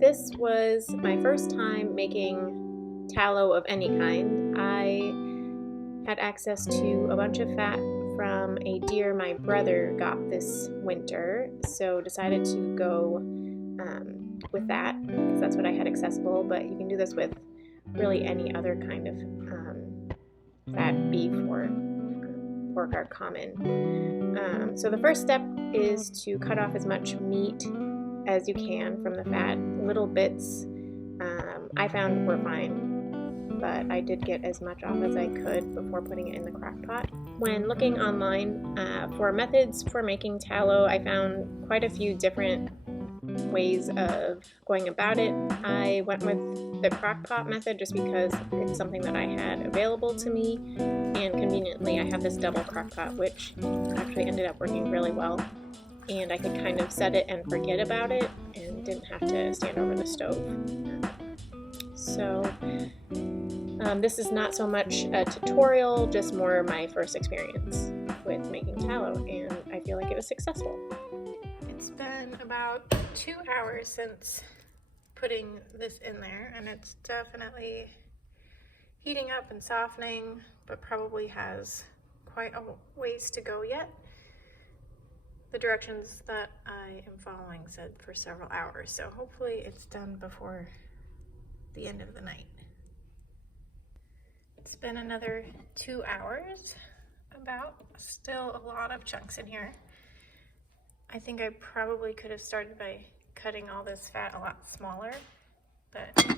This was my first time making tallow of any kind. I had access to a bunch of fat from a deer my brother got this winter, so decided to go with that because that's what I had accessible, but you can do this with really any other kind of fat. Beef or pork are common. So the first step is to cut off as much meat as you can from the fat. Little bits I found were fine, but I did get as much off as I could before putting it in the crock pot. When looking online for methods for making tallow, I found quite a few different ways of going about it. I went with the crock pot method just because it's something that I had available to me, and conveniently I have this double crock pot which actually ended up working really well, and I could kind of set it and forget about it and didn't have to stand over the stove. So this is not so much a tutorial, just more my first experience with making tallow, and I feel like it was successful. It's been about 2 hours since putting this in there, and it's definitely heating up and softening, but probably has quite a ways to go yet. The directions that I am following said for several hours, so hopefully it's done before the end of the night. It's been another 2 hours, about. Still a lot of chunks in here. I think I probably could have started by cutting all this fat a lot smaller, but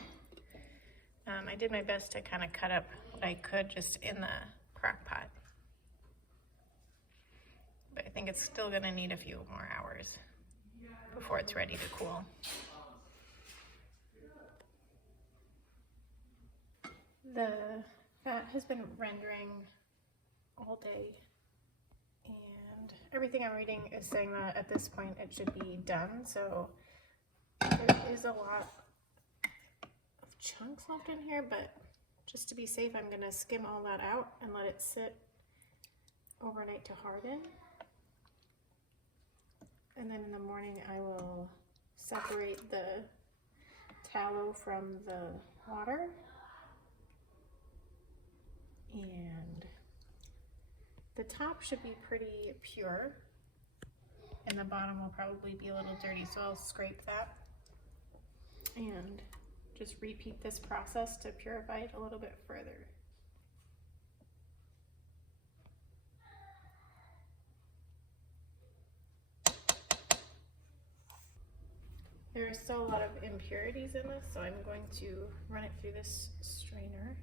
I did my best to kind of cut up what I could just in the crock pot. But I think it's still going to need a few more hours before it's ready to cool. The fat has been rendering all day, and everything I'm reading is saying that at this point it should be done, so there is a lot of chunks left in here, but just to be safe I'm going to skim all that out and let it sit overnight to harden. And then in the morning I will separate the tallow from the water, and the top should be pretty pure and the bottom will probably be a little dirty, so I'll scrape that and just repeat this process to purify it a little bit further. There are still a lot of impurities in this, so I'm going to run it through this strainer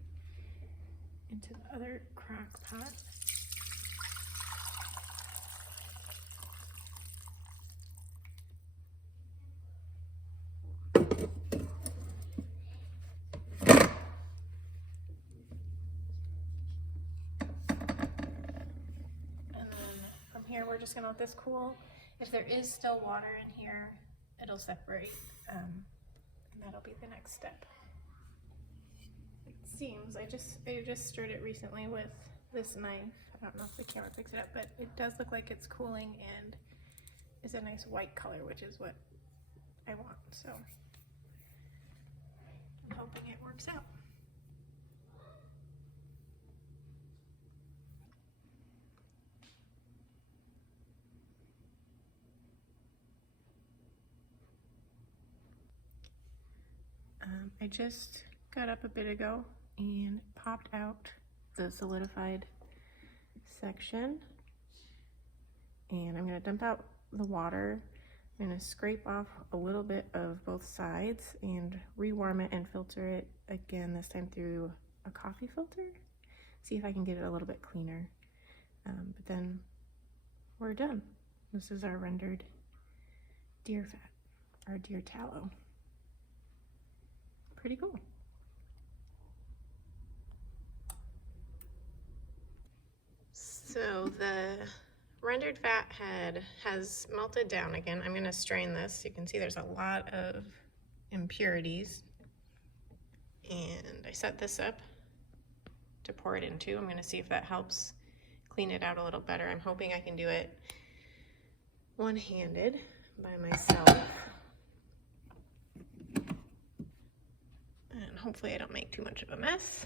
into the other crock pot. And then from here we're just gonna let this cool. If there is still water in here, it'll separate, and that'll be the next step. It seems, I just stirred it recently with this knife. I don't know if the camera picks it up, but it does look like it's cooling and is a nice white color, which is what I want, so I'm hoping it works out. I just got up a bit ago and popped out the solidified section, and I'm going to dump out the water. I'm going to scrape off a little bit of both sides and rewarm it and filter it again, this time through a coffee filter. See if I can get it a little bit cleaner. But then we're done. This is our rendered deer fat, our deer tallow. Pretty cool. So the rendered fat head has melted down again. I'm going to strain this. You can see there's a lot of impurities. And I set this up to pour it into. I'm going to see if that helps clean it out a little better. I'm hoping I can do it one-handed by myself. And hopefully I don't make too much of a mess.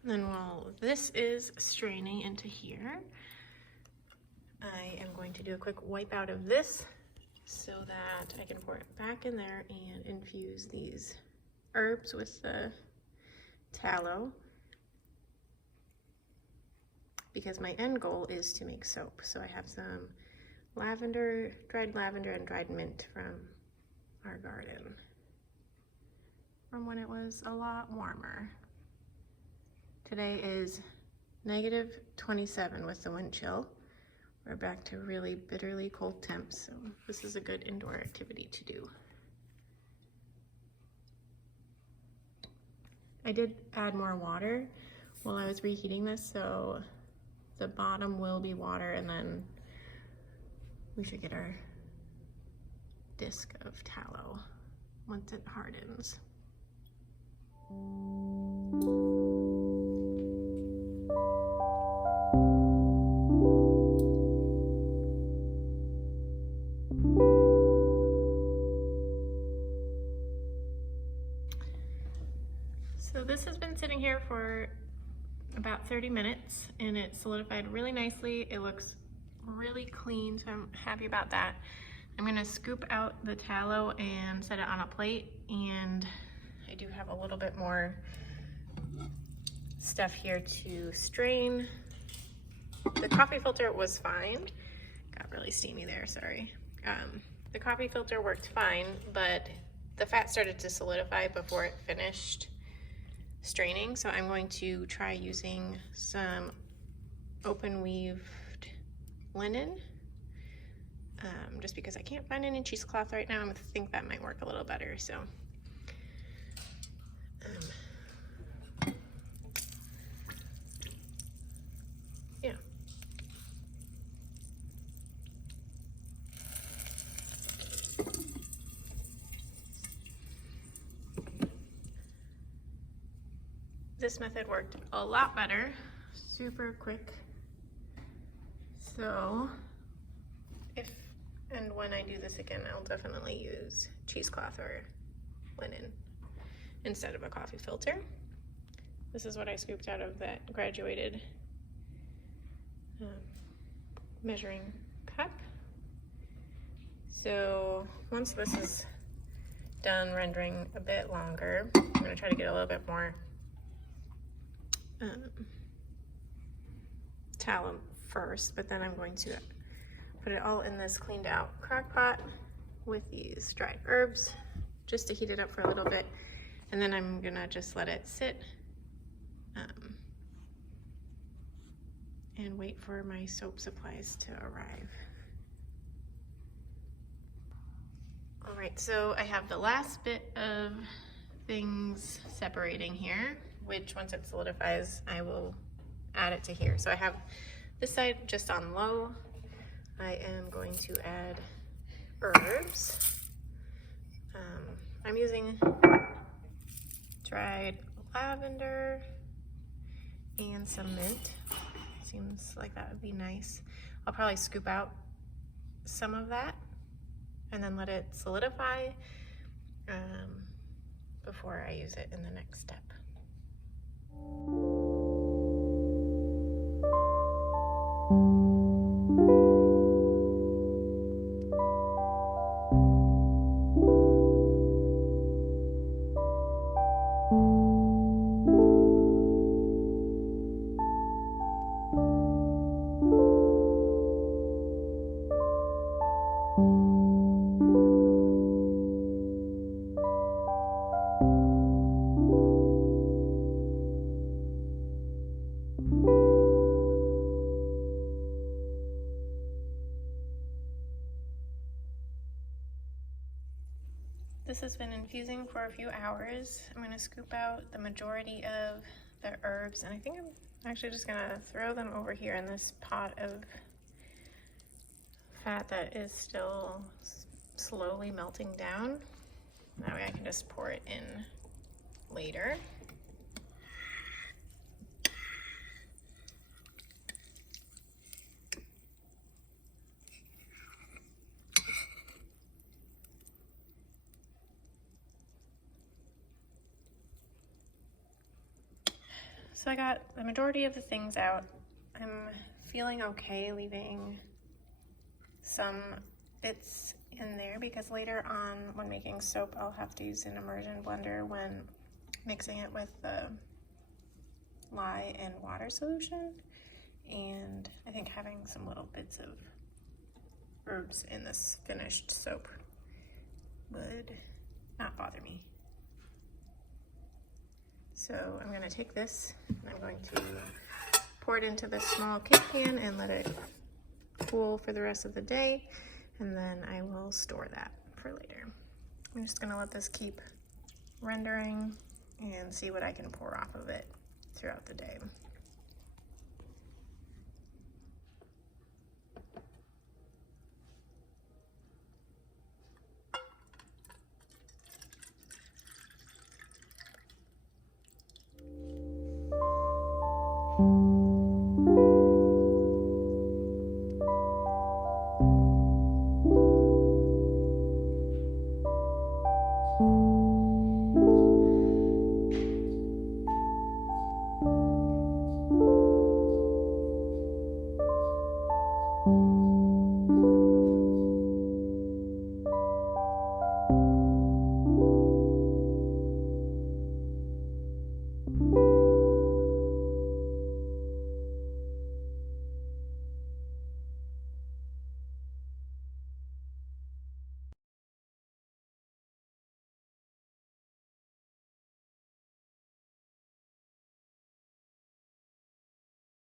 And then while this is straining into here, I am going to do a quick wipe out of this so that I can pour it back in there and infuse these herbs with the tallow, because my end goal is to make soap. So I have some lavender, dried lavender and dried mint from our garden from when it was a lot warmer. Today is -27 with the wind chill. We're back to really bitterly cold temps, so this is a good indoor activity to do. I did add more water while I was reheating this, so the bottom will be water, and then we should get our disc of tallow once it hardens. So this has been sitting here for about 30 minutes and it solidified really nicely. It looks really clean, so I'm happy about that. I'm gonna scoop out the tallow and set it on a plate, and I do have a little bit more stuff here to strain. The coffee filter was fine. Got really steamy there, sorry. The coffee filter worked fine, but the fat started to solidify before it finished straining, so I'm going to try using some open weaved linen, just because I can't find any cheesecloth right now. I think that might work a little better. So yeah. This method worked a lot better, super quick. So if and when I do this again, I'll definitely use cheesecloth or linen instead of a coffee filter. This is what I scooped out of that graduated measuring cup. So once this is done rendering a bit longer, I'm going to try to get a little bit more tallow first, but then I'm going to put it all in this cleaned out crock pot with these dried herbs just to heat it up for a little bit, and then I'm gonna just let it sit and wait for my soap supplies to arrive. All right, so I have the last bit of things separating here, which once it solidifies, I will add it to here. So I have this side just on low. I am going to add herbs. I'm using dried lavender and some mint. Seems like that would be nice. I'll probably scoop out some of that and then let it solidify before I use it in the next step. This has been infusing for a few hours. I'm going to scoop out the majority of the herbs, and I think I'm actually just going to throw them over here in this pot of fat that is still slowly melting down. That way I can just pour it in later. So I got the majority of the things out. I'm feeling okay leaving some bits in there because later on when making soap I'll have to use an immersion blender when mixing it with the lye and water solution, and I think having some little bits of herbs in this finished soap would not bother me. So I'm going to take this and I'm going to pour it into this small kit can and let it cool for the rest of the day, and then I will store that for later. I'm just going to let this keep rendering and see what I can pour off of it throughout the day.